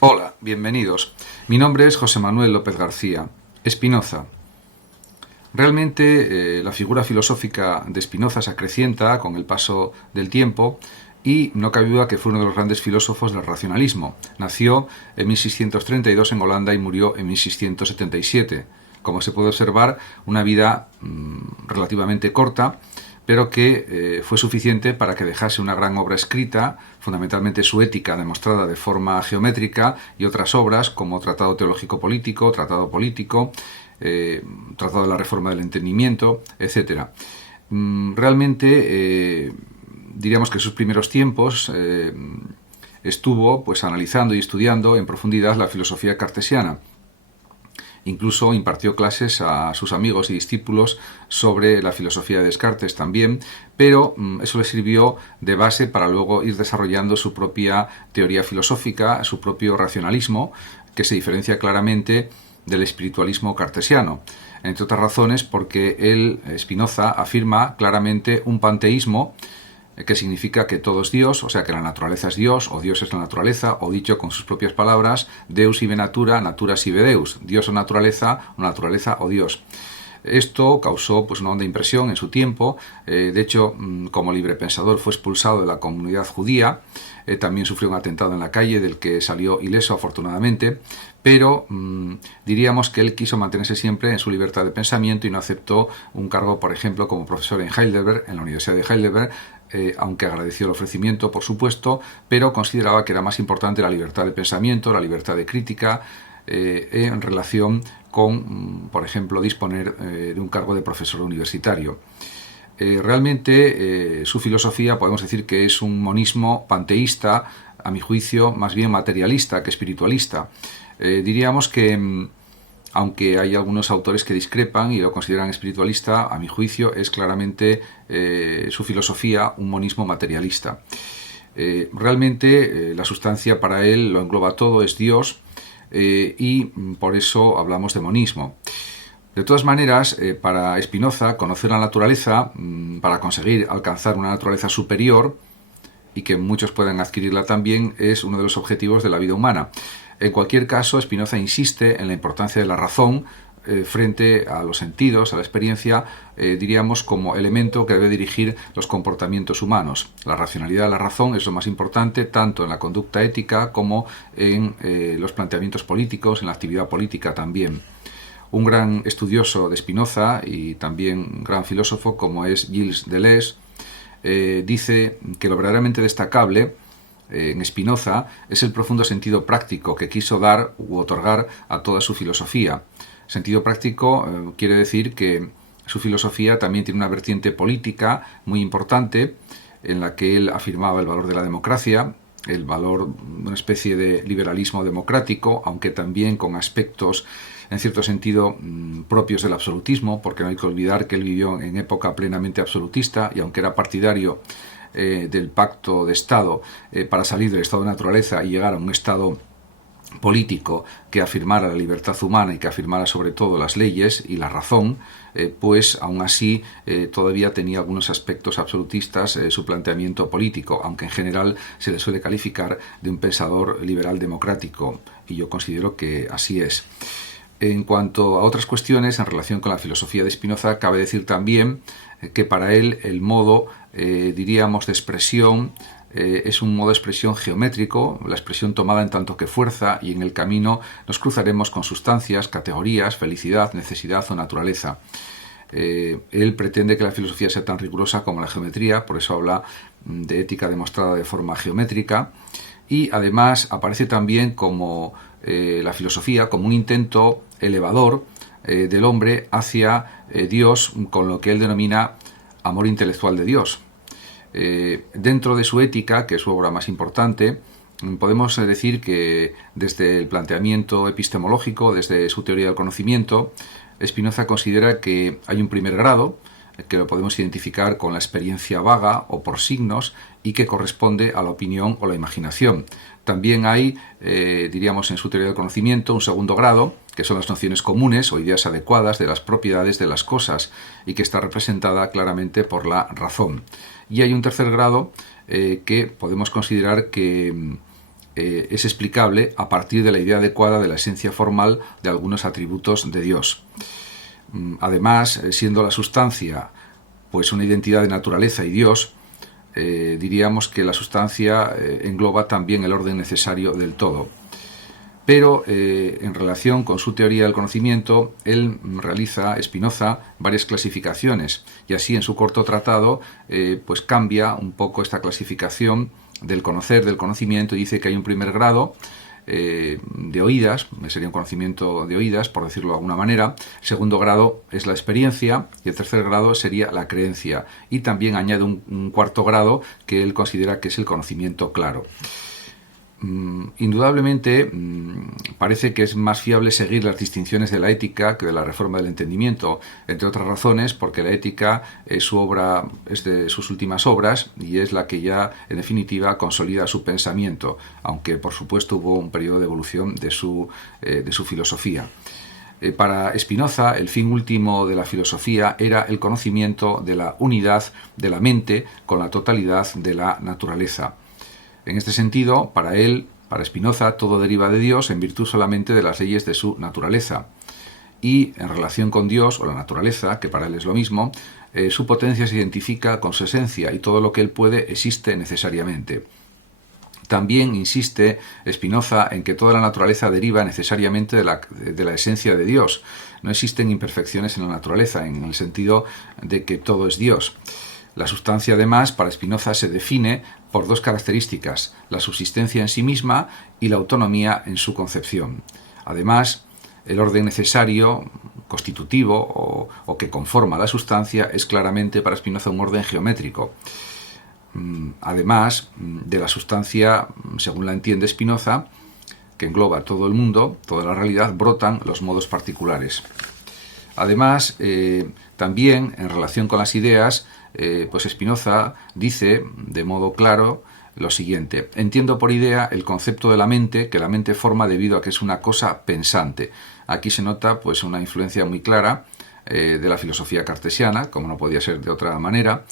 Hola, bienvenidos. Mi nombre es José Manuel López García. Spinoza. Realmente la figura filosófica de Spinoza se acrecienta con el paso del tiempo y no cabe duda que fue uno de los grandes filósofos del racionalismo. Nació en 1632 en Holanda y murió en 1677. Como se puede observar, una vida relativamente corta, pero que fue suficiente para que dejase una gran obra escrita, fundamentalmente su Ética, demostrada de forma geométrica, y otras obras como Tratado Teológico Político, Tratado Político, Tratado de la Reforma del Entendimiento, etc. Realmente diríamos que en sus primeros tiempos estuvo pues analizando y estudiando en profundidad la filosofía cartesiana. Incluso impartió clases a sus amigos y discípulos sobre la filosofía de Descartes también, pero eso le sirvió de base para luego ir desarrollando su propia teoría filosófica, su propio racionalismo, que se diferencia claramente del espiritualismo cartesiano. Entre otras razones porque él, Spinoza, afirma claramente un panteísmo que significa que todo es Dios, o sea que la naturaleza es Dios, o Dios es la naturaleza, o dicho con sus propias palabras, Deus ibe natura, natura sive Deus, Dios o naturaleza o Dios. Esto causó pues una honda impresión en su tiempo. De hecho, como librepensador fue expulsado de la comunidad judía. También sufrió un atentado en la calle del que salió ileso afortunadamente, pero diríamos que él quiso mantenerse siempre en su libertad de pensamiento y no aceptó un cargo, por ejemplo, como profesor en Heidelberg, en la Universidad de Heidelberg, aunque agradeció el ofrecimiento, por supuesto, pero consideraba que era más importante la libertad de pensamiento, la libertad de crítica, en relación con, por ejemplo, disponer de un cargo de profesor universitario. Realmente su filosofía podemos decir que es un monismo panteísta, a mi juicio más bien materialista que espiritualista. Diríamos que aunque hay algunos autores que discrepan y lo consideran espiritualista, a mi juicio es claramente su filosofía un monismo materialista. Realmente la sustancia para él lo engloba todo, es Dios, y por eso hablamos de monismo. De todas maneras, para Spinoza, conocer la naturaleza, para conseguir alcanzar una naturaleza superior, y que muchos puedan adquirirla también, es uno de los objetivos de la vida humana. En cualquier caso, Spinoza insiste en la importancia de la razón frente a los sentidos, a la experiencia, diríamos como elemento que debe dirigir los comportamientos humanos. La racionalidad de la razón es lo más importante tanto en la conducta ética como en los planteamientos políticos, en la actividad política también. Un gran estudioso de Spinoza y también un gran filósofo como es Gilles Deleuze dice que lo verdaderamente destacable en Spinoza es el profundo sentido práctico que quiso dar u otorgar a toda su filosofía. Sentido práctico quiere decir que su filosofía también tiene una vertiente política muy importante en la que él afirmaba el valor de la democracia, el valor de una especie de liberalismo democrático, aunque también con aspectos en cierto sentido propios del absolutismo, porque no hay que olvidar que él vivió en época plenamente absolutista y aunque era partidario del pacto de Estado para salir del estado de naturaleza y llegar a un estado político que afirmara la libertad humana y que afirmara sobre todo las leyes y la razón, pues aún así todavía tenía algunos aspectos absolutistas su planteamiento político, aunque en general se le suele calificar de un pensador liberal democrático, y yo considero que así es. En cuanto a otras cuestiones en relación con la filosofía de Spinoza, cabe decir también que para él el modo, diríamos, de expresión es un modo de expresión geométrico, la expresión tomada en tanto que fuerza, y en el camino nos cruzaremos con sustancias, categorías, felicidad, necesidad o naturaleza. Él pretende que la filosofía sea tan rigurosa como la geometría, por eso habla de ética demostrada de forma geométrica, y además aparece también como la filosofía como un intento elevador del hombre hacia Dios, con lo que él denomina amor intelectual de Dios. Dentro de su Ética, que es su obra más importante, podemos decir que desde el planteamiento epistemológico, desde su teoría del conocimiento, Spinoza considera que hay un primer grado, que lo podemos identificar con la experiencia vaga o por signos, y que corresponde a la opinión o la imaginación. También hay, diríamos en su teoría del conocimiento, un segundo grado, que son las nociones comunes o ideas adecuadas de las propiedades de las cosas, y que está representada claramente por la razón. Y hay un tercer grado que podemos considerar que es explicable a partir de la idea adecuada de la esencia formal de algunos atributos de Dios. Además, siendo la sustancia pues una identidad de naturaleza y Dios, diríamos que la sustancia engloba también el orden necesario del todo. Pero en relación con su teoría del conocimiento, él realiza, Spinoza, varias clasificaciones, y así en su corto tratado pues cambia un poco esta clasificación del conocer, del conocimiento, y dice que hay un primer grado de oídas, sería un conocimiento de oídas, por decirlo de alguna manera. El segundo grado es la experiencia y el tercer grado sería la creencia. Y también añade un cuarto grado que él considera que es el conocimiento claro. Indudablemente parece que es más fiable seguir las distinciones de la ética que de la reforma del entendimiento, entre otras razones porque la ética es de sus últimas obras y es la que ya en definitiva consolida su pensamiento, aunque por supuesto hubo un periodo de evolución de su filosofía. Para Spinoza, el fin último de la filosofía era el conocimiento de la unidad de la mente con la totalidad de la naturaleza. En este sentido, para Spinoza, todo deriva de Dios en virtud solamente de las leyes de su naturaleza. Y en relación con Dios o la naturaleza, que para él es lo mismo, su potencia se identifica con su esencia y todo lo que él puede existe necesariamente. También insiste Spinoza en que toda la naturaleza deriva necesariamente de la esencia de Dios. No existen imperfecciones en la naturaleza, en el sentido de que todo es Dios. La sustancia, además, para Spinoza se define por dos características: la subsistencia en sí misma y la autonomía en su concepción. Además, el orden necesario, constitutivo o que conforma la sustancia es claramente para Spinoza un orden geométrico. Además de la sustancia, según la entiende Spinoza, que engloba todo el mundo, toda la realidad, brotan los modos particulares. Además, también en relación con las ideas, pues Spinoza dice de modo claro lo siguiente: entiendo por idea el concepto de la mente, que la mente forma debido a que es una cosa pensante. Aquí se nota pues una influencia muy clara de la filosofía cartesiana, como no podía ser de otra manera,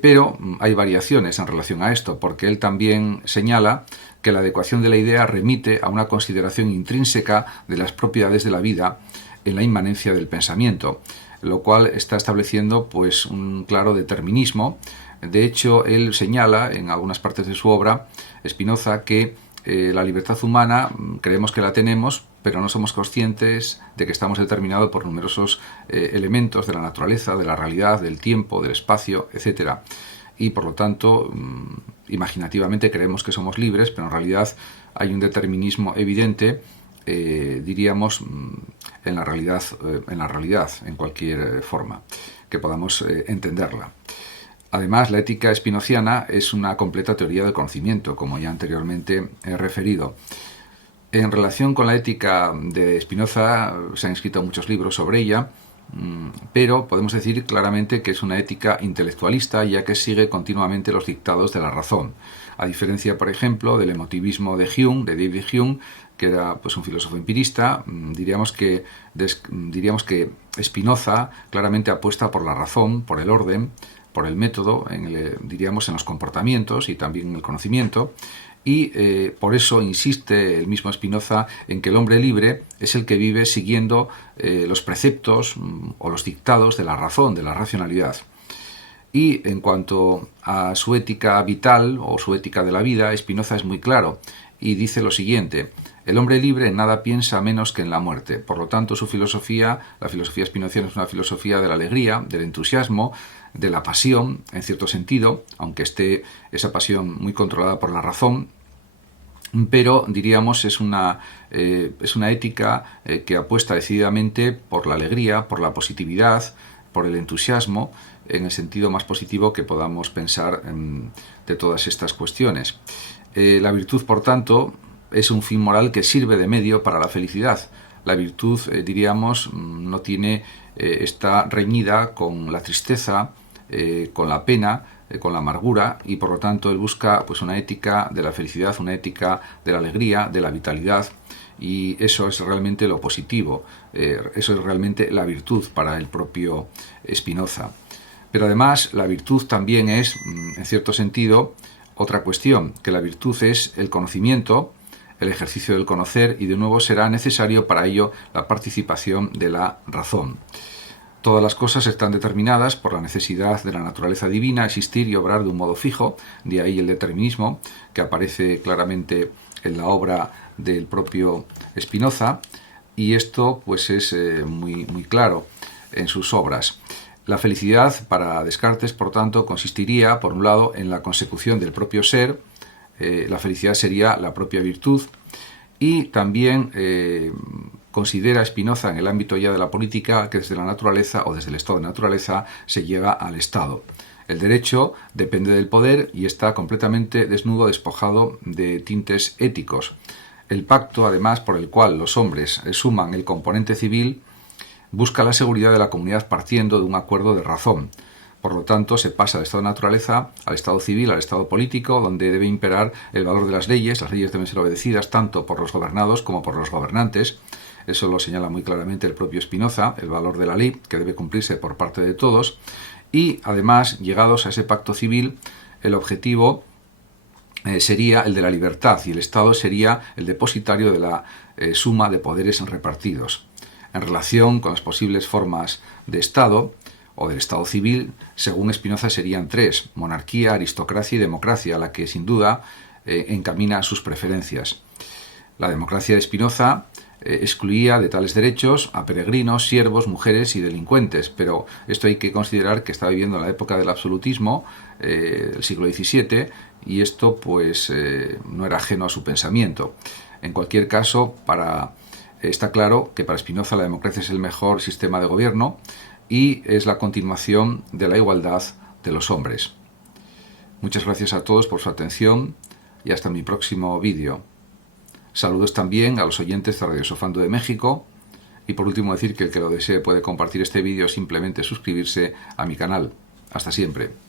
pero hay variaciones en relación a esto, porque él también señala que la adecuación de la idea remite a una consideración intrínseca de las propiedades de la vida en la inmanencia del pensamiento, lo cual está estableciendo pues un claro determinismo. De hecho, él señala en algunas partes de su obra, Spinoza, que la libertad humana creemos que la tenemos, pero no somos conscientes de que estamos determinados por numerosos elementos de la naturaleza, de la realidad, del tiempo, del espacio, etc. Y por lo tanto, imaginativamente creemos que somos libres, pero en realidad hay un determinismo evidente, diríamos, en la realidad, en cualquier forma que podamos entenderla. Además, la ética spinoziana es una completa teoría del conocimiento, como ya anteriormente he referido. En relación con la ética de Spinoza, se han escrito muchos libros sobre ella, pero podemos decir claramente que es una ética intelectualista, ya que sigue continuamente los dictados de la razón. A diferencia, por ejemplo, del emotivismo de Hume, de David Hume, que era pues un filósofo empirista, diríamos que Spinoza claramente apuesta por la razón, por el orden, por el método, diríamos en los comportamientos y también en el conocimiento, y por eso insiste el mismo Spinoza en que el hombre libre es el que vive siguiendo los preceptos o los dictados de la razón, de la racionalidad. Y en cuanto a su ética vital o su ética de la vida, Spinoza es muy claro y dice lo siguiente: el hombre libre en nada piensa menos que en la muerte. Por lo tanto, su filosofía, la filosofía spinoziana, es una filosofía de la alegría, del entusiasmo, de la pasión, en cierto sentido, aunque esté esa pasión muy controlada por la razón, pero diríamos es una ética que apuesta decididamente por la alegría, por la positividad, por el entusiasmo, en el sentido más positivo que podamos pensar de todas estas cuestiones. La virtud, por tanto, es un fin moral que sirve de medio para la felicidad. La virtud, diríamos, no está reñida con la tristeza, con la pena, con la amargura, y por lo tanto él busca pues una ética de la felicidad, una ética de la alegría, de la vitalidad, y eso es realmente lo positivo, eso es realmente la virtud para el propio Spinoza. Pero además la virtud también es, en cierto sentido, otra cuestión, que la virtud es el conocimiento el ejercicio del conocer y de nuevo será necesario para ello la participación de la razón. Todas las cosas están determinadas por la necesidad de la naturaleza divina existir y obrar de un modo fijo, de ahí el determinismo, que aparece claramente en la obra del propio Spinoza, y esto pues es muy claro en sus obras. La felicidad para Descartes, por tanto, consistiría, por un lado, en la consecución del propio ser. La felicidad sería la propia virtud, y también considera Spinoza en el ámbito ya de la política que desde la naturaleza o desde el estado de naturaleza se llega al Estado. El derecho depende del poder y está completamente desnudo, despojado de tintes éticos. El pacto, además, por el cual los hombres suman el componente civil, busca la seguridad de la comunidad partiendo de un acuerdo de razón. Por lo tanto, se pasa del estado de naturaleza al estado civil, al estado político, donde debe imperar el valor de las leyes. Las leyes deben ser obedecidas tanto por los gobernados como por los gobernantes. Eso lo señala muy claramente el propio Spinoza, el valor de la ley, que debe cumplirse por parte de todos. Y, además, llegados a ese pacto civil, el objetivo sería el de la libertad y el Estado sería el depositario de la suma de poderes repartidos. En relación con las posibles formas de Estado o del Estado civil, según Spinoza serían tres: monarquía, aristocracia y democracia, a la que sin duda encamina sus preferencias. La democracia de Spinoza excluía de tales derechos a peregrinos, siervos, mujeres y delincuentes, pero esto hay que considerar que está viviendo en la época del absolutismo, el siglo XVII, y esto pues no era ajeno a su pensamiento. En cualquier caso, está claro que para Spinoza la democracia es el mejor sistema de gobierno y es la continuación de la igualdad de los hombres. Muchas gracias a todos por su atención y hasta mi próximo vídeo. Saludos también a los oyentes de Radio Sofando de México, y por último decir que el que lo desee puede compartir este vídeo o simplemente suscribirse a mi canal. Hasta siempre.